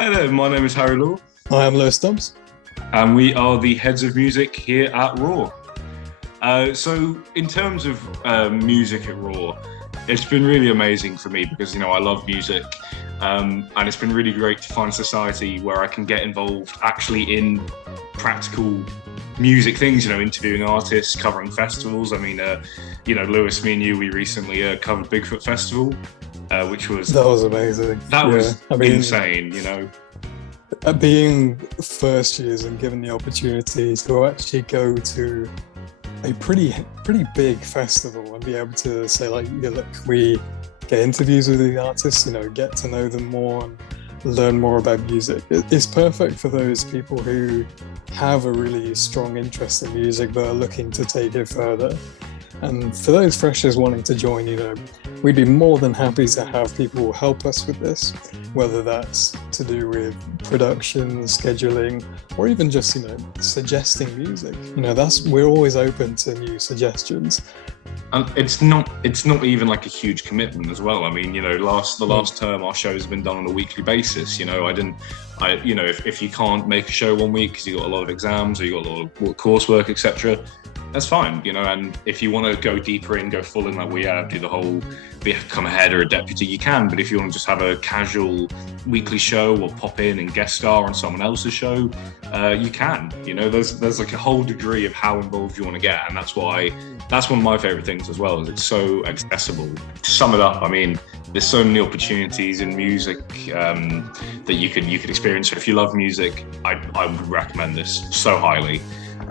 Hi there, my name is Harry Law, I am Lewis Stubbs. and we are the heads of music here at Raw. So, in terms of music at Raw, it's been really amazing for me because I love music, and it's been really great to find a society where I can get involved actually in practical music things. Interviewing artists, covering festivals. Lewis, me and you, we recently covered Bigfoot Festival, which was That was amazing. insane. Being first years and given the opportunity to actually go to a pretty big festival and be able to say look, we get interviews with the artists, get to know them more and learn more about music. It's perfect for those people who have a really strong interest in music but are looking to take it further. And for those freshers wanting to join, we'd be more than happy to have people help us with this, whether that's to do with production, scheduling, or even just, suggesting music. We're always open to new suggestions. And it's not even like a huge commitment as well. The last term our show has been done on a weekly basis. If you can't make a show one week because you got a lot of exams or you got a lot of coursework, etc., that's fine. And if you want to go deeper in, go full in like we have, do the whole become a head or a deputy, you can. But if you want to just have a casual weekly show or pop in and guest star on someone else's show, you can. There's like a whole degree of how involved you want to get, and that's one of my favorite things as well, is it's so accessible. To sum it up, there's so many opportunities in music that you could experience. So if you love music, I would recommend this so highly.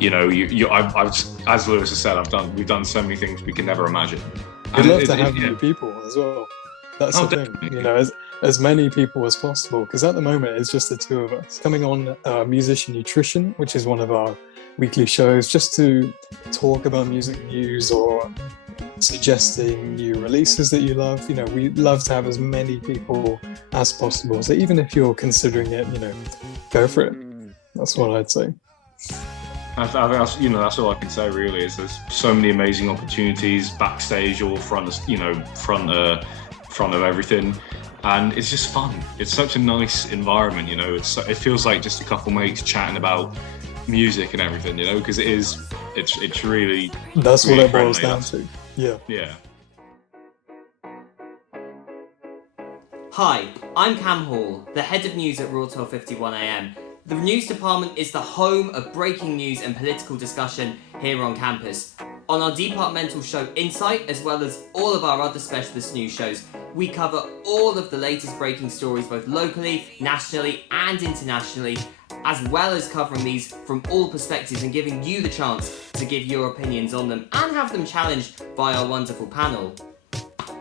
As Lewis has said, we've done so many things we can never imagine. We'd love to have new people as well. That's the thing, definitely. As many people as possible, because at the moment it's just the two of us. Coming on Musician Nutrition, which is one of our weekly shows, just to talk about music news or suggesting new releases that you love. We'd love to have as many people as possible. So even if you're considering it, go for it. That's what I'd say. I think that's all I can say really, is there's so many amazing opportunities backstage or front of everything, and it's just fun. It's such a nice environment, it feels like just a couple mates chatting about music and everything, because it's really, that's really what it friendly. boils down to. Yeah. Hi, I'm Cam Hall, the head of news at Raw 1251am. The news department is the home of breaking news and political discussion here on campus. On our departmental show Insight, as well as all of our other specialist news shows, we cover all of the latest breaking stories both locally, nationally and internationally, as well as covering these from all perspectives and giving you the chance to give your opinions on them and have them challenged by our wonderful panel.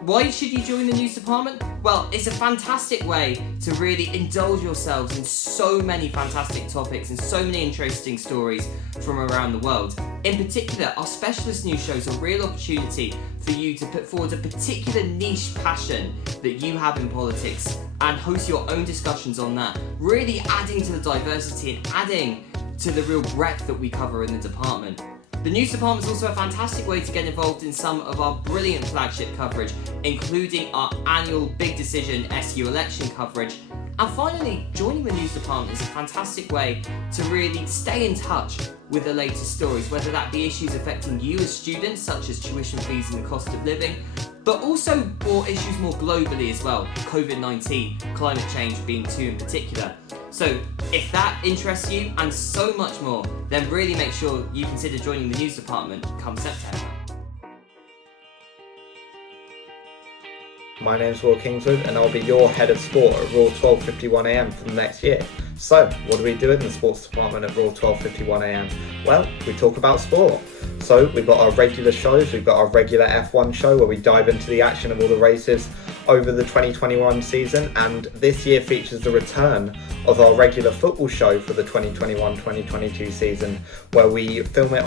Why should you join the news department? Well, it's a fantastic way to really indulge yourselves in so many fantastic topics and so many interesting stories from around the world. In particular, our specialist news shows are a real opportunity for you to put forward a particular niche passion that you have in politics and host your own discussions on that, really adding to the diversity and adding to the real breadth that we cover in the department. The news department is also a fantastic way to get involved in some of our brilliant flagship coverage, including our annual Big Decision SU election coverage. And finally, joining the news department is a fantastic way to really stay in touch with the latest stories, whether that be issues affecting you as students, such as tuition fees and the cost of living, but also for issues more globally as well, COVID-19, climate change being two in particular. So if that interests you and so much more, then really make sure you consider joining the news department come September. My name's Will Kingswood and I'll be your head of sport at Raw 1251am for the next year. So, what do we do in the sports department at Raw 1251am? Well, we talk about sport. So, we've got our regular shows, we've got our regular F1 show where we dive into the action of all the races over the 2021 season, and this year features the return of our regular football show for the 2021-2022 season, where we film it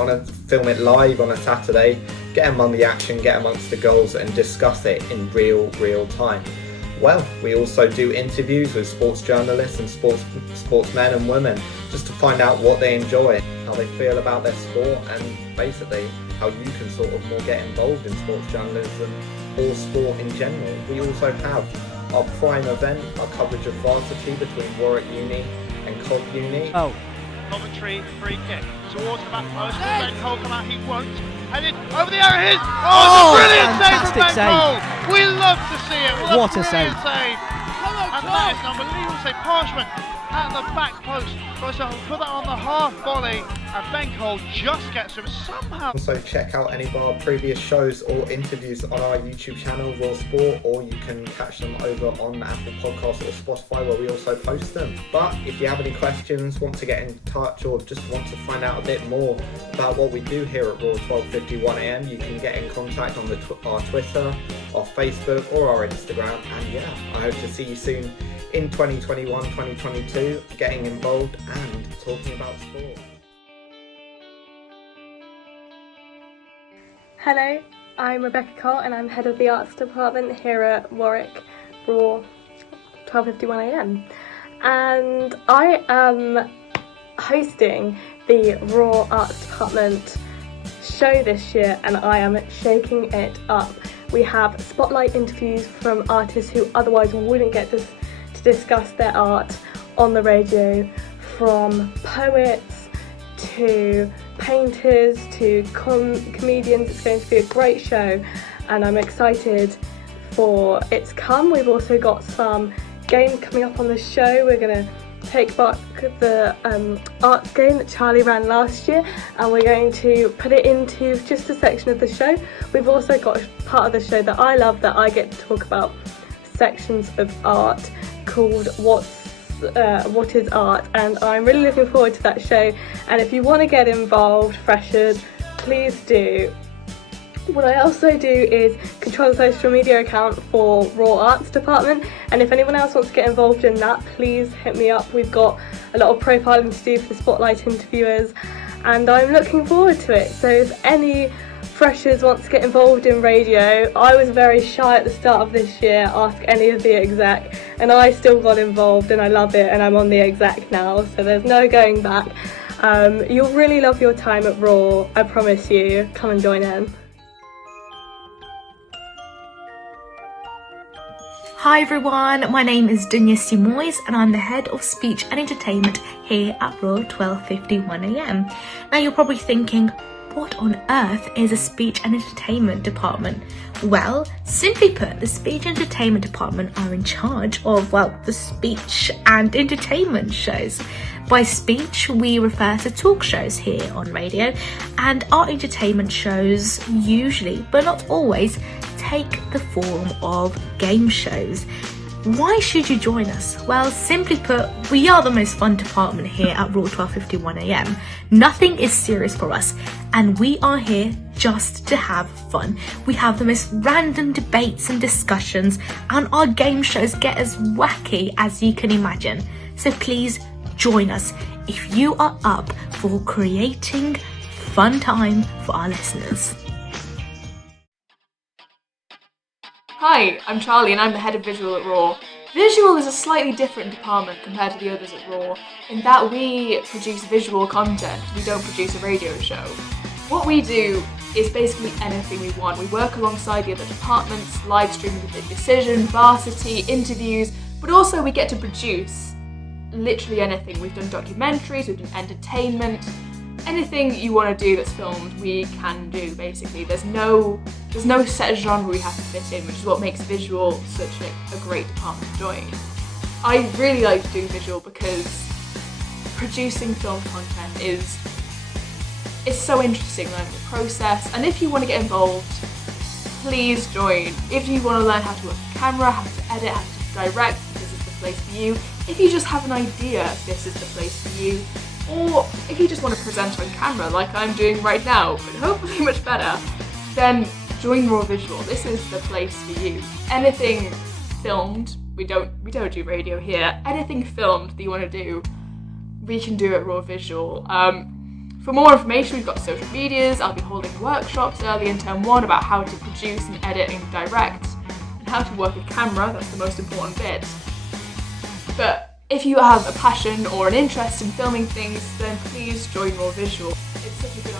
live on a Saturday, get among the action, get amongst the goals and discuss it in real time. Well, we also do interviews with sports journalists and sportsmen and women just to find out what they enjoy, how they feel about their sport, and basically how you can sort of more get involved in sports journalism or sport in general. We also have our prime event, our coverage of varsity between Warwick Uni and Colt Uni. Oh. Coventry free kick towards the back post. Ben Cole come out, he won't. And it over the area, his. Oh, it's a brilliant save from Ben Cole. We love to see it. What a save. And that is an unbelievable save. Parchment at the back post. Tries to put that on the half volley. And Ben Cole just gets him somehow. Also check out any of our previous shows or interviews on our YouTube channel, Raw Sport, or you can catch them over on Apple Podcasts or Spotify where we also post them. But if you have any questions, want to get in touch, or just want to find out a bit more about what we do here at Raw 12:51am, you can get in contact on our Twitter, our Facebook or our Instagram. And yeah, I hope to see you soon in 2021, 2022, getting involved and talking about sport. Hello, I'm Rebecca Cole and I'm head of the arts department here at Warwick Raw 12:51am, and I am hosting the Raw Arts Department show this year and I am shaking it up. We have spotlight interviews from artists who otherwise wouldn't get to discuss their art on the radio, from poets to painters to comedians. It's going to be a great show and I'm excited for it to come. We've also got some games coming up on the show. We're going to take back the arts game that Charlie ran last year and we're going to put it into just a section of the show. We've also got part of the show that I love, that I get to talk about sections of art called What is Art, and I'm really looking forward to that show. And if you want to get involved, freshers, please do. What I also do is control the social media account for Raw Arts Department, and if anyone else wants to get involved in that, please hit me up. We've got a lot of profiling to do for the spotlight interviewers and I'm looking forward to it. So if any freshers want to get involved in radio, I was very shy at the start of this year, ask any of the exec, and I still got involved and I love it and I'm on the exec now, so there's no going back. You'll really love your time at Raw, I promise you. Come and join in. Hi everyone, my name is Dunya Simoes and I'm the head of speech and entertainment here at Raw 12:51am. Now you're probably thinking, what on earth is a speech and entertainment department? Well, simply put, the speech and entertainment department are in charge of, well, the speech and entertainment shows. By speech, we refer to talk shows here on radio, and our entertainment shows usually, but not always, take the form of game shows. Why should you join us? Well, simply put, we are the most fun department here at Raw 12:51am. Nothing is serious for us, and we are here just to have fun. We have the most random debates and discussions, and our game shows get as wacky as you can imagine. So please join us if you are up for creating fun time for our listeners. Hi, I'm Charlie and I'm the head of visual at Raw. Visual is a slightly different department compared to the others at Raw in that we produce visual content, we don't produce a radio show. What we do is basically anything we want. We work alongside the other departments, live streaming the Big Decision, Varsity, interviews, but also we get to produce literally anything. We've done documentaries, we've done entertainment, anything you want to do that's filmed, we can do basically. There's no set genre we have to fit in, which is what makes visual such a great department to join. I really like doing visual because producing film content is so interesting, learning the process, and if you want to get involved, please join. If you want to learn how to work a camera, how to edit, how to direct, this is the place for you. If you just have an idea, this is the place for you. Or if you just want to present on camera like I'm doing right now, but hopefully much better, then join Raw Visual. This is the place for you. Anything filmed, we don't do radio here, anything filmed that you want to do, we can do at Raw Visual. For more information, we've got social medias. I'll be holding workshops early in term 1 about how to produce and edit and direct, and how to work a camera, that's the most important bit. But if you have a passion or an interest in filming things, then please join Raw Visual. It's such a good